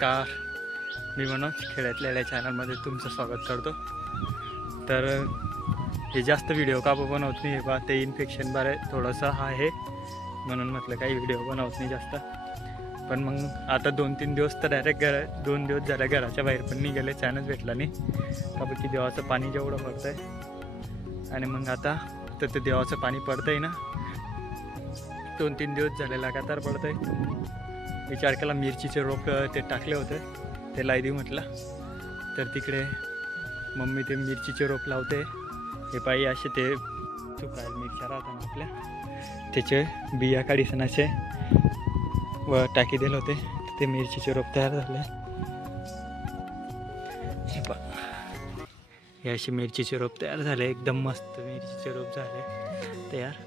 नमस्कार, मी मनोज खेड्यातल्या चॅनलमध्ये तुमचं स्वागत करतो। तर हे जास्त व्हिडिओ का बनवत नाही बा, ते इन्फेक्शन बारे थोडंसं आहे म्हणून म्हटलं काही व्हिडिओ बनवत नाही जास्त। पण मग आता 2-3 दिवस तर डायरेक्ट 2 दिवस झाले घराच्या बाहेर पण नाही गेले, चॅनच भेटला नाही का की देवाचं पाणी जेवढं पडतंय। आणि मग आता तर ते देवाचं पाणी पडतंय ना, 2-3 दिवस झाले लगातार पडतंय। विचार केला मिरचीचे रोप ते टाकले होते ते लाई देऊ म्हटलं, तर तिकडे मम्मी ते मिरचीचे रोप लावते। हे पायी असे ते चुकायला मिरच्या राहतात आपल्या, त्याचे बिया काढीसनाचे व टाकी दिले होते, ते मिरचीचे रोप तयार झाले। हे असे मिरचीचे रोप तयार झाले, एकदम मस्त मिरचीचे रोप झाले तयार।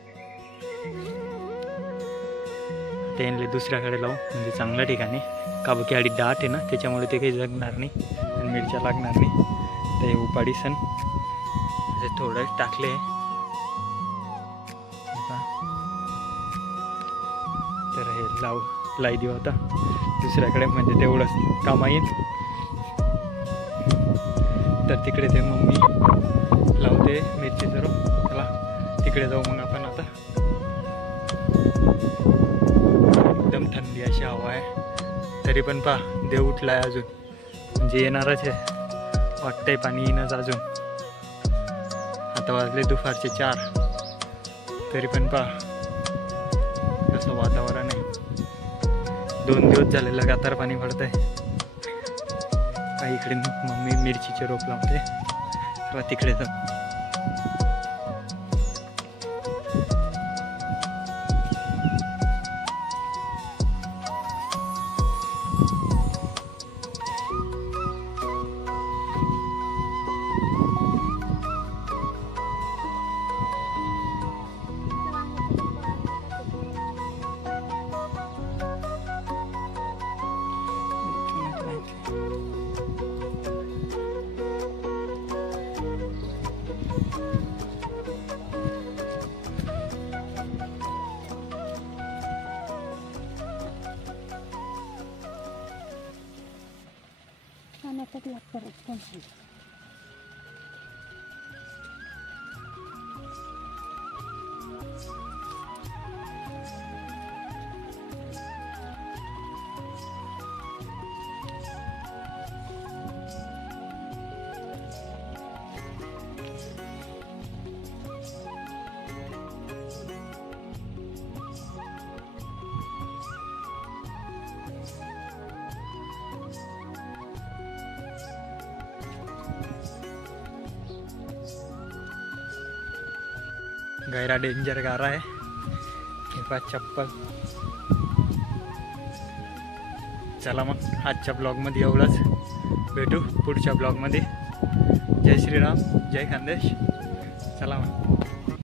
ते दुसऱ्याकडे लावू म्हणजे चांगल्या ठिकाणी, काबुकी आडी दाट आहे ना त्याच्यामुळे ते काही जगणार नाही आणि मिरच्या लागणार नाही। ते उपाडी सण असे थोडं टाकले, तर हे लाई देऊ आता दुसऱ्याकडे, म्हणजे तेवढंच कामा येईल। तर तिकडे ते मम्मी लावते मिरचीचं रोप, चला तिकडे जाऊ मग आपण आता। एकदम थंडी अशी हवा आहे, तरी पण पहा देव उठलाय अजून, म्हणजे येणारच आहे वाटतंय, पाणी येणंच अजून। आता वाजले दुपारचे 4, तरी पण पहा कसं वातावरण आहे। 2 दिवस झाले लगातार पाणी पडतंय। इकडे मम्मी मिरचीचे रोप लावते, तर तिकडे जाऊ। गैरा डेंजर गारा आहे, हे पहा चप्पल। चला मग आजच्या ब्लॉगमध्ये एवढंच, भेटू पुढच्या ब्लॉगमध्ये। जय श्रीराम, जय खानदेश, चला मग।